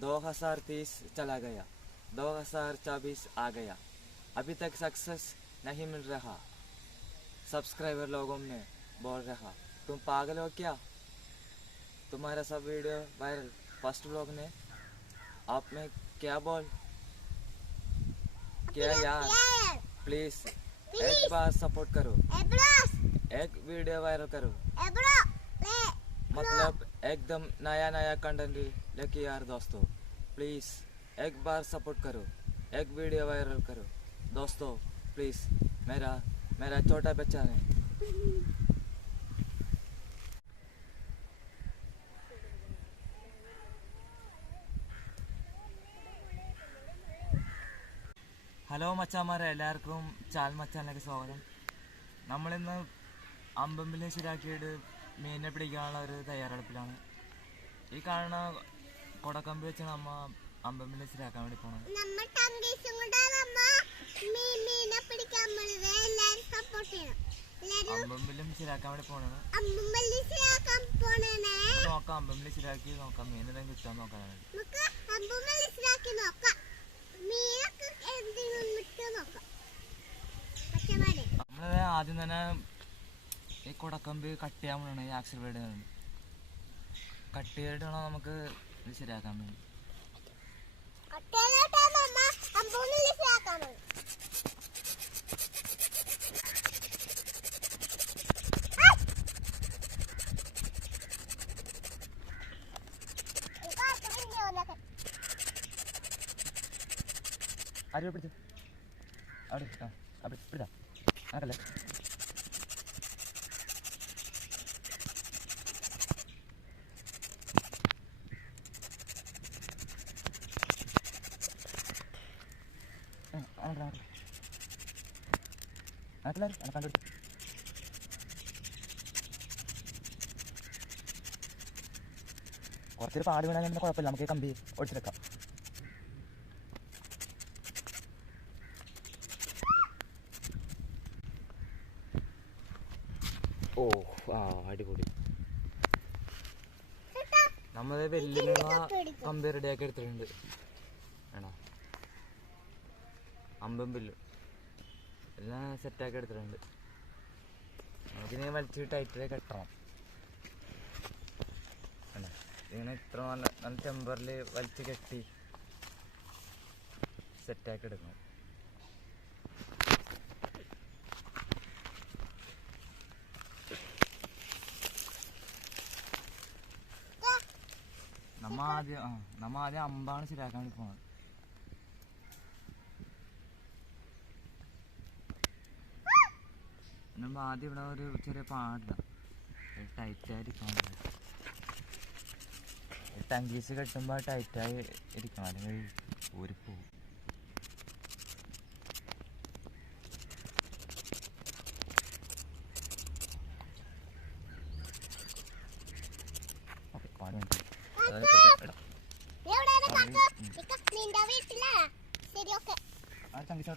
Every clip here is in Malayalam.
दो हज़ार तीस चला गया। दो हज़ार चौबीस आ गया। अभी तक सक्सेस नहीं मिल रहा। सब्सक्राइबर लोगों में बोल रहा तुम पागल हो क्या? तुम्हारा सब वीडियो वायरल फ़र्स्ट ब्लॉग ने? आप में क्या बोल? क्या यार? प्लीज़ एक बार सपोर्ट करो। एक वीडियो वायरल करो। मतलब एकदम नया नया कंटेंट लेके यार दोस्तों प्लीज एक बार सपोर्ट करो एक वीडियो वायरल करो दोस्तों प्लीज मेरा मेरा छोटा बच्चा है ഹലോ മച്ചാമാരെ എല്ലാവർക്കും ചാൽ മച്ചാനിലേക്ക് സ്വാഗതം നമ്മളിന്ന് അമ്പമ്പിലെ ശരിയാക്കിയിട്ട് മീനിനെ പിടിക്കാനുള്ള ഒരു തയ്യാറെടുപ്പിലാണ്. ഈ കാണുന്ന കൊടക്കമ്പ് വെച്ചാണ് അമ്മ അമ്പമ്പിലെ ശരിയാക്കാൻ വേണ്ടി പോണത്. നമ്മ അമ്പമ്പിലും ശരിയാക്കാൻ വേണ്ടി പോണത് നോക്കാം അമ്പമ്പിൽ ശരിയാക്കി നോക്കാം മീൻ എന്തെങ്കിലും കിട്ടാൻ നോക്കാം നമുക്ക് അമ്മ മത്സരാക്കി നോക്കാം. മീനൊക്കെ എന്തെങ്കിലും വിട്ട് നോക്കാം. പച്ചമാരെ. നമ്മളത് ആദ്യം തന്നെ ഈ കുടക്കമ്പ് കട്ട് ചെയ്യാൻ വേണ്ടി ആക്സിൽ ബ്ലേഡ് കട്ട് ചെയ്തിട്ട് വേണം നമുക്ക് ഇത് ശരിയാക്കാൻ വേണ്ടി ആരും പിടിച്ചു? അവിടെ ആ. അവിടെ ഇപ്പിടാം അങ്ങനല്ലേ അങ്ങനല്ലാരും അങ്ങനെ കണ്ടു കുറച്ചൊരു പാട് വീണാൽ കുഴപ്പമില്ല. നമുക്ക് കമ്പി ഒടിച്ചെടുക്കാം. ഓ ആ അടിപൊളി. നമ്മൾ വലിയ കമ്പി റെഡിയാക്കി എടുത്തിട്ടുണ്ട്. ആണോ അമ്പമ്പില്ല് എല്ലാം സെറ്റാക്കി എടുത്തിട്ടുണ്ട്. നമുക്കിനി വലിച്ച് ടൈറ്റിൽ കെട്ടണം ഇങ്ങനെ ഇത്ര നല്ല നല്ല ടെമ്പറിൽ വലിച്ച് കെട്ടി സെറ്റാക്കി എടുക്കണം. നമ്മ ആദ്യം നമ്മ ആദ്യം അമ്പാണ് ശരിയാക്കാൻ പോണത്. നമ്മ ആദ്യം ഇവിടെ ഒരു ചെറിയ പാടില്ല ടൈറ്റായിരിക്കണം ടങ്കീസ് കെട്ടുമ്പോൾ ടൈറ്റായി ഇരിക്കണം. അല്ലെങ്കിൽ ഊരി പോകും. പാടി ശരി ഓക്കെ.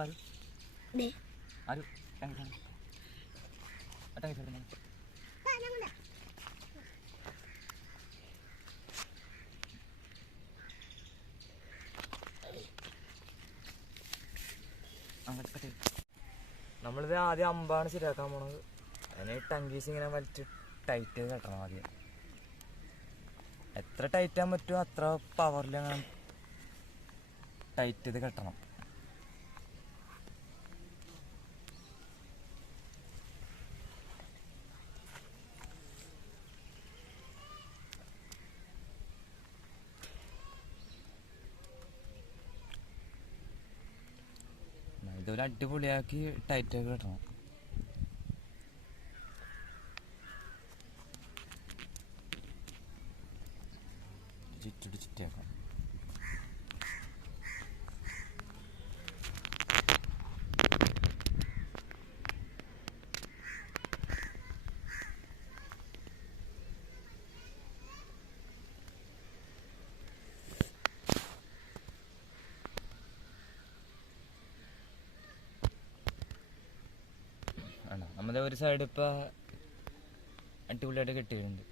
ആര്? ആരും ടങ്കീസ് ആ നമ്മളിത് ആദ്യം അമ്പാണ് ശരിയാക്കാൻ പോണത്. അതിന് ടങ്കീസ് ഇങ്ങനെ വലിച്ച് ടൈറ്റ് ചെയ്ത് കെട്ടണം ആദ്യം. എത്ര ടൈറ്റ് ആകാൻ പറ്റുമോ അത്ര പവറിൽ അങ്ങനെ ടൈറ്റ് ചെയ്ത് കെട്ടണം. ഇതൊരു അടിപൊളിയാക്കി ടൈറ്റ് ആക്കി കിട്ടണം ചുറ്റിട്ട് ചുറ്റിയാക്കാം നമ്മുടെ ഒരു സൈഡ് ഇപ്പൊ അടിപൊളിയായിട്ട് കെട്ടിയിട്ടുണ്ട്.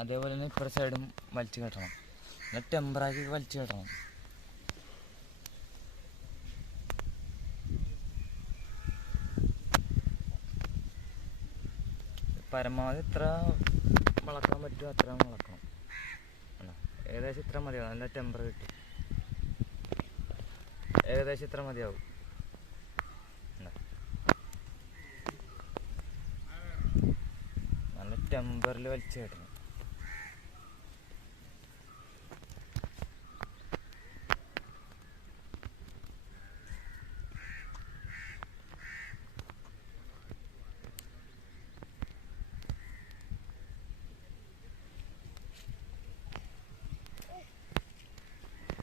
അതേപോലെ തന്നെ ഇപ്പുറ സൈഡും വലിച്ചു കെട്ടണം. എന്നാൽ ടെമ്പറാക്കി വലിച്ചു കെട്ടണം. പരമാവധി എത്ര വളക്കാൻ പറ്റുമോ അത്ര വളക്കണം കണ്ടോ? ഏകദേശം ഇത്ര മതിയാവും. നല്ല ടെമ്പർ കിട്ടും. ഏകദേശം ഇത്ര മതിയാവും കണ്ടോ? നല്ല ടെമ്പറിൽ വലിച്ചു കെട്ടണം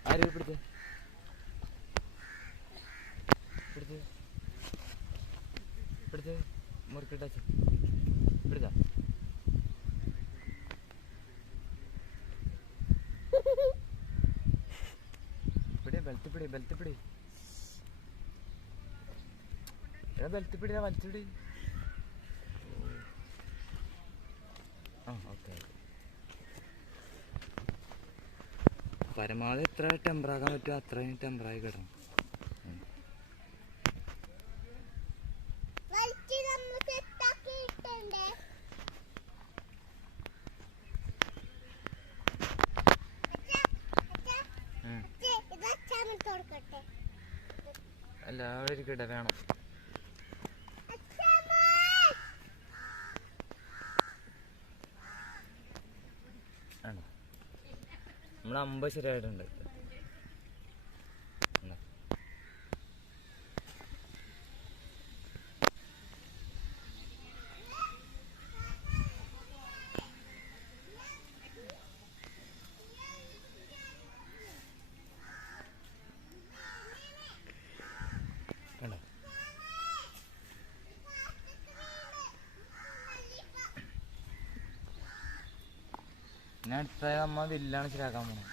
ആരും പിടിച്ചാ പിടി ബെൽറ്റ് പിടി ബെൽറ്റ് പിടി. എടാ ബെൽറ്റ് പിടി വലിച്ചിടി ആ ഓക്കെ പരമാവധി എത്ര ടെമ്പറാക്കാൻ പറ്റുമോ? അത്രയും ടെമ്പറായി കിടണം വലിച്ച് നമ്മൾ സെറ്റാക്കി ഇട്ടുണ്ട് അച്ഛാ, അച്ഛാ, ഉം. ഇത് ഇത് അച്ഛാമ്മ കൊടുക്കട്ടെ അല്ല അവിടെ വേണം. നമ്മൾ അമ്പത് ശരിയായിട്ടുണ്ട്. ഞാൻ അടുത്ത നമ്മ വില്ലാണ് ശരിയാക്കാൻ പോണം.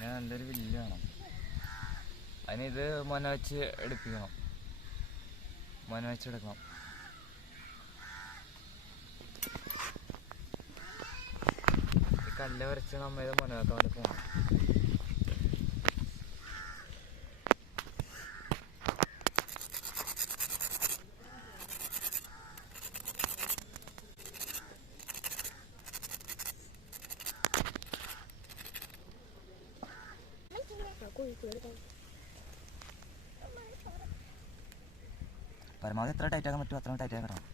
ഞാൻ നല്ലൊരു വില്ല് വേണം. അതിന് ഇത് മൊന വെച്ച് എടുപ്പിക്കണം. മൊന വെച്ചെടുക്കണം കല്ല് വരച്ച് നമ്മ ഇത് മൊന വേണ്ടി പോകണം പരമാവധി എത്ര ടൈറ്റ് ആക്കാൻ പറ്റുമോ അത്രയും ടൈറ്റ് ആക്കണം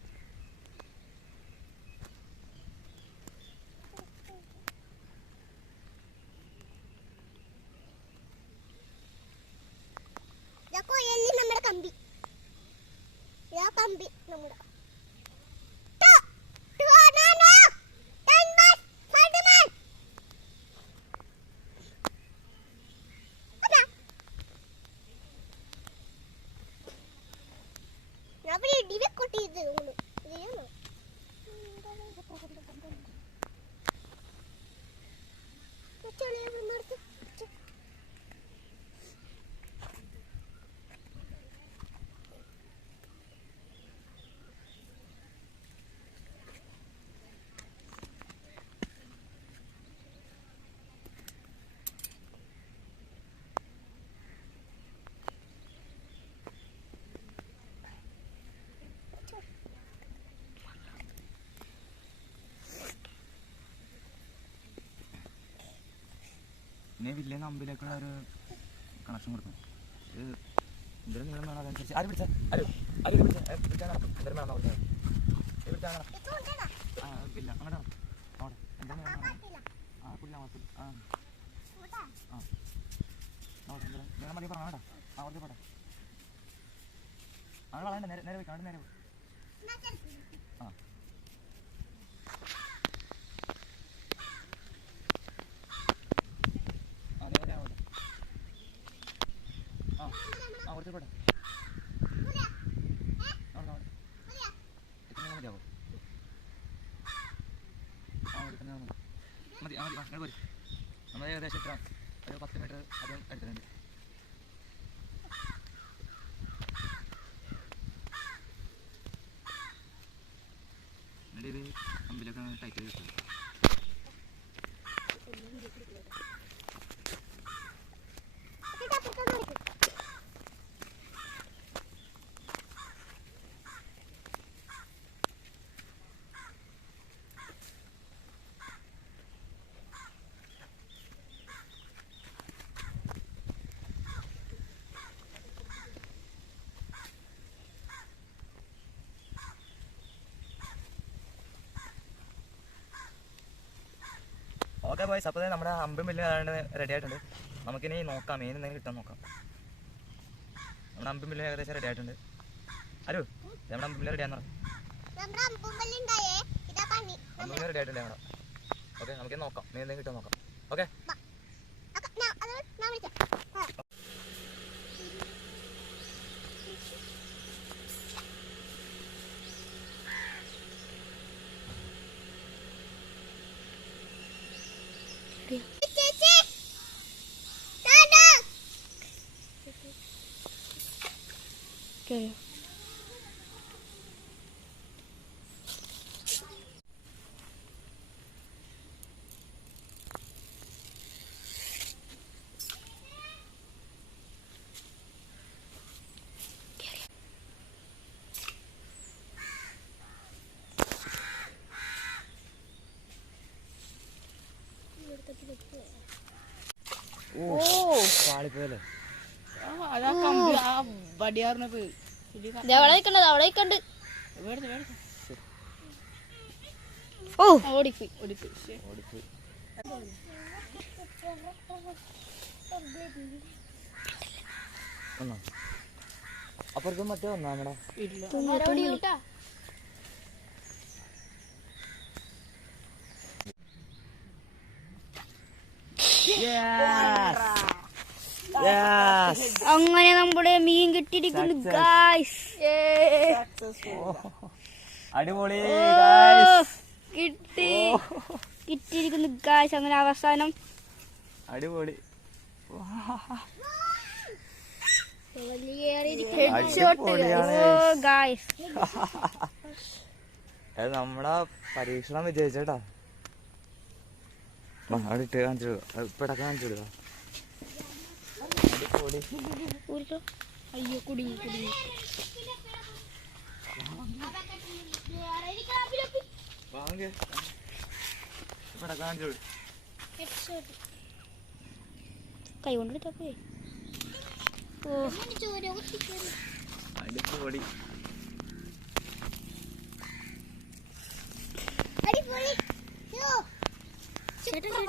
പിന്നെ വലിയ കമ്പിലേക്കുള്ള ഒരു കണക്ഷൻ കൊടുക്കും ഇത് എന്തൊരു നീളം വേണം അതനുസരിച്ച്. ആര് പിടിച്ച? ആര്? ആര് പിടിച്ചാൽ നടക്കും. എന്തൊരു വേണം കൊടുത്താൽ ഇത് പിടിച്ചാൽ നടക്കും. കൊണ്ടുവരാ. ആ ഇല്ല അങ്ങോട്ട് നടക്കും. അവിടെ. എന്താണ് ആ. ആ. അവിടെ മതി പറഞ്ഞാ ആ കുറച്ച് പോടാ അങ്ങനെ നേരെ നേരെ പോയി അവിടെ നേരെ പോയി. ആ നേരെ അങ്ങോട്ട് ആ ആ കുറച്ച് പോട്ടെ കൂടിയാ. അവിടെ അവിടെ കൂടിയാ. എത്ര മതിയാവും മതി. ആ മതി ആ ഇങ്ങോട്ട് നമ്മൾ ഏകദേശം എത്ര? ഒരു പത്ത് മീറ്റർ അധികം എടുത്തിട്ടുണ്ട്. എന്നിട്ട് ഇത് കമ്പിലൊക്കെ ടൈറ്റ് ചെയ്ത് വെക്കും. ഗോയ്സ് അപ്പോൾ നമ്മുടെ അമ്പും വലിയ റെഡി ആയിട്ടുണ്ട്. നമുക്കിനി നോക്കാം. മീൻ എന്തെങ്കിലും കിട്ടാൻ നോക്കാം. നമ്മുടെ അമ്പും വലിയ ഏകദേശം റെഡി ആയിട്ടുണ്ട്. അരു നമ്മുടെ അമ്പും വലിയ ഇതാ പണി അമ്പും റെഡി നമ്മുടെ? ഓക്കെ നമുക്ക് നോക്കാം. മീൻ എന്തെങ്കിലും കിട്ടാൻ നോക്കാം. ഓക്കെ 姐姐，等等，加油 പാളിപ്പോയല്ലേ? അതാ കമ്പി ആ വടിയാറിനത് ദേ അവിടെ നിൽക്കണ്ടത് അവിടെ നിൽക്കണ്ട്. ഓ. ഓടിപ്പോയി ഓടിപ്പോയി ശ്ശെ. ഓടിപ്പോയി ഒന്നോ അപ്പുറത്ത് മറ്റേ വന്നാ നമ്മുടെ ഇല്ല. അങ്ങനെ നമ്മുടെ മീൻ കിട്ടിയിരിക്കുന്നു ഗായ്സ് അടിപൊളി കിട്ടി. കിട്ടിയിരിക്കുന്നു ഗായ്സ് അങ്ങനെ അവസാനം. അടിപൊളി. നമ്മളെ പരീക്ഷണം വിജയിച്ചേട്ടാ. അവിടെ ഇട്ട് കാണിച്ചു ഇപ്പടക്കം കാണിച്ചു കൊടുക്കാം അടിപൊളി അയ്യോ കുടുങ്ങി കുടുങ്ങി. കൈ കൊണ്ട് എടുത്തപ്പോ ഓ. അടിപൊളി അടിപൊളി